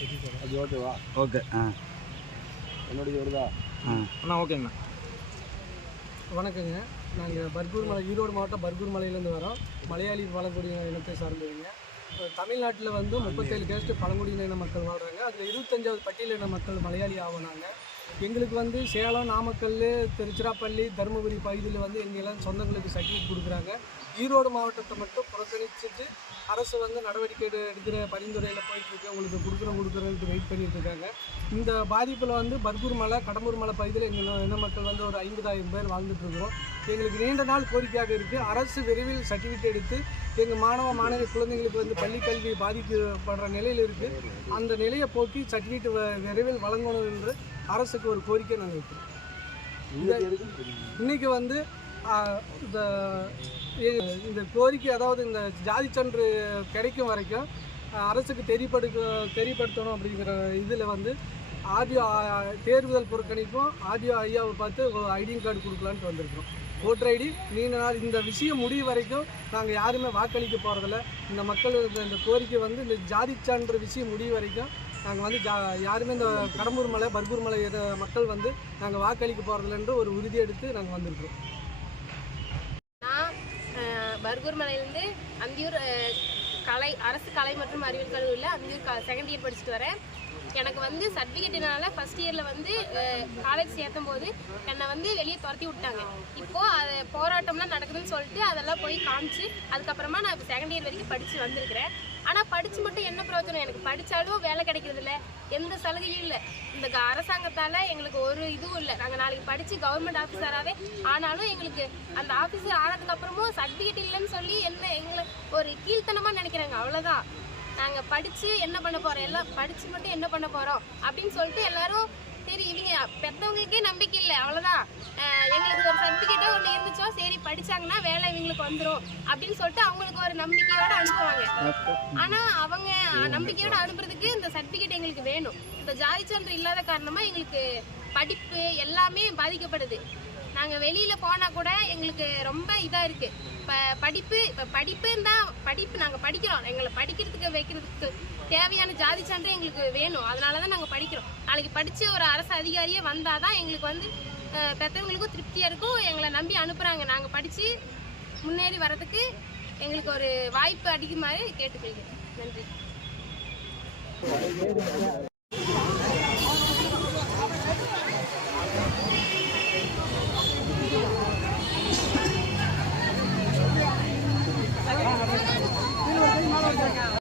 அது ஓகேவா ஓகே ஆ. என்னுடைய வருதா ஆ. அண்ணா ஓகேங்கண்ணா வணக்கங்க. நாங்கள் பர்கூர் மலை ஈரோடு மாவட்டம் பர்கூர் மலையிலேருந்து வரோம். மலையாளி பழங்குடியின இனத்தை சார்ந்தவங்க. இப்போ தமிழ்நாட்டில் வந்து முப்பத்தேழு கேஸ்ட் பழங்குடியின மக்கள் வாழ்கிறாங்க அதில் இருபத்தஞ்சாவது பட்டியலின மக்கள் மலையாளி ஆகினாங்க எங்களுக்கு வந்து சேலம் நாமக்கல் திருச்சிராப்பள்ளி தருமபுரி பகுதியில் வந்து எங்கெல்லாம் சொந்தங்களுக்கு சர்டிஃபிகேட் கொடுக்குறாங்க ஈரோடு மாவட்டத்தை மட்டும் புறக்கணிச்சுட்டு அரசு வந்து நடவடிக்கை எடு- எடுக்கிற பரிந்துரையில் போயிட்டுருக்கு. உங்களுக்கு கொடுக்குறோம் கொடுக்குறதுக்கு வெயிட் பண்ணிகிட்டு இருக்காங்க. இந்த பாதிப்பில் வந்து பர்கூர் மலை கடம்பூர் மலை பகுதியில் எங்கள் இன மக்கள் வந்து ஒரு ஐம்பதாயிரம் பேர் வாழ்ந்துட்டுருக்குறோம் எங்களுக்கு நீண்ட நாள் கோரிக்கையாக இருக்குது அரசு விரைவில் சர்டிஃபிகேட் எடுத்து எங்கள் மாணவ மாணவி குழந்தைங்களுக்கு வந்து பள்ளி கல்வி பாதிக்கப்படுற நிலையில் இருக்குது அந்த நிலையை போக்கி சர்டிஃபிகேட் விரைவில் வழங்கணும் என்று அரசுக்கு ஒரு கோரிக்கை நாங்கள் வைக்கிறோம் இன்னைக்கு வந்து இந்த இந்த கோரிக்கை அதாவது இந்த ஜாதி சான்று கிடைக்கும் வரைக்கும் அரசுக்கு தெரியப்படுக்க தெரியப்படுத்தணும் அப்படிங்கிற இதில் வந்து ஆடியோ தேர்வுதல் புறக்கணிப்பும். ஆடியோ ஐயாவை பார்த்து ஐடி கார்டு கொடுக்கலான்ட்டு வந்திருக்கோம் ஓட்டர் ஐடி நீண்ட நாள் இந்த விஷயம் முடியும் வரைக்கும் நாங்கள் யாருமே வாக்களிக்க போகிறதில்ல இந்த மக்கள் இந்த இந்த கோரிக்கை வந்து இந்த ஜாதி சான்று விஷயம் முடியும் வரைக்கும் நாங்கள் வந்து ஜா யாருமே இந்த கடம்பூர் மலை பர்கூர் மலை மக்கள் வந்து நாங்கள் வாக்களிக்க போகிறதில்லன்ற ஒரு உறுதி எடுத்து நாங்கள் வந்திருக்கோம் நான் பர்கூர் மலையிலேருந்து அந்தியூர் கலை அரசு கலை மற்றும் அறிவியல் கல்லூரியில் அந்தியூர் க செகண்ட் இயர் படிச்சுட்டு வரேன். எனக்கு வந்து சர்டிஃபிகேட்னால ஃபர்ஸ்ட் இயரில் வந்து காலேஜ் சேர்த்தும் போது என்னை வந்து வெளியே துரத்தி விட்டாங்க. இப்போது அது போராட்டம்லாம் நடக்குதுன்னு சொல்லிட்டு அதெல்லாம் போய் காமிச்சு அதுக்கப்புறமா நான் இப்போ செகண்ட் இயர் வரைக்கும் படித்து வந்திருக்கிறேன். ஆனால் படித்து மட்டும் என்ன பிரயோஜனம்? எனக்கு படித்தாலும் வேலை கிடைக்கிறதில்ல எந்த சலுகையும் இல்லை. இந்த க- அரசாங்கத்தால் எங்களுக்கு ஒரு இதுவும் இல்லை. நாங்கள் நாளைக்கு படித்து கவர்மெண்ட் ஆஃபீஸராகவே ஆனாலும் எங்களுக்கு அந்த ஆஃபீஸர் ஆனதுக்கப்புறமும் சர்டிஃபிகேட் இல்லைன்னு சொல்லி என்ன எங்களை ஒரு கீழ்த்தனமாக நினைக்கிறாங்க. அவ்வளோதான் நாங்கள் படித்து என்ன பண்ண போகிறோம் எல்லாம் படித்து மட்டும் என்ன பண்ண போகிறோம் அப்படின்னு சொல்லிட்டு எல்லாரும் சரி இவங்க பெற்றவங்களுக்கே நம்பிக்கை இல்லை. அவ்வளோதான் எங்களுக்கு ஒரு சர்டிஃபிகேட்டே ஒன்று படிச்சாங்கன்னா வேலை இவங்களுக்கு வந்துடும் அப்படின்னு சொல்லிட்டு அவங்களுக்கு ஒரு நம்பிக்கையோட அனுப்புவாங்க. ஆனா அவங்க நம்பிக்கையோட அனுப்புறதுக்கு இந்த சர்டிபிகேட் எங்களுக்கு வேணும். இந்த ஜாதி சான்று இல்லாத காரணமா எங்களுக்கு படிப்பு எல்லாமே பாதிக்கப்படுது. நாங்க வெளியில போனா கூட எங்களுக்கு ரொம்ப இதா இருக்கு. படிப்பு இப்போ படிப்புன்னு தான் படிப்பு நாங்க படிக்கிறோம். எங்களை படிக்கிறதுக்கு வைக்கிறதுக்கு தேவையான ஜாதி சான்று எங்களுக்கு வேணும். அதனாலதான் நாங்க படிக்கிறோம். நாளைக்கு படிச்சு ஒரு அரசு அதிகாரியே வந்தாதான் எங்களுக்கு வந்து பெற்றவங்களுக்கும் திருப்தியாக இருக்கும். எங்களை நம்பி அனுப்புகிறாங்க நாங்கள் படித்து முன்னேறி வர்றதுக்கு எங்களுக்கு ஒரு வாய்ப்பு அடிக்குமாறு கேட்டுக்கொள்கிறேன். நன்றி.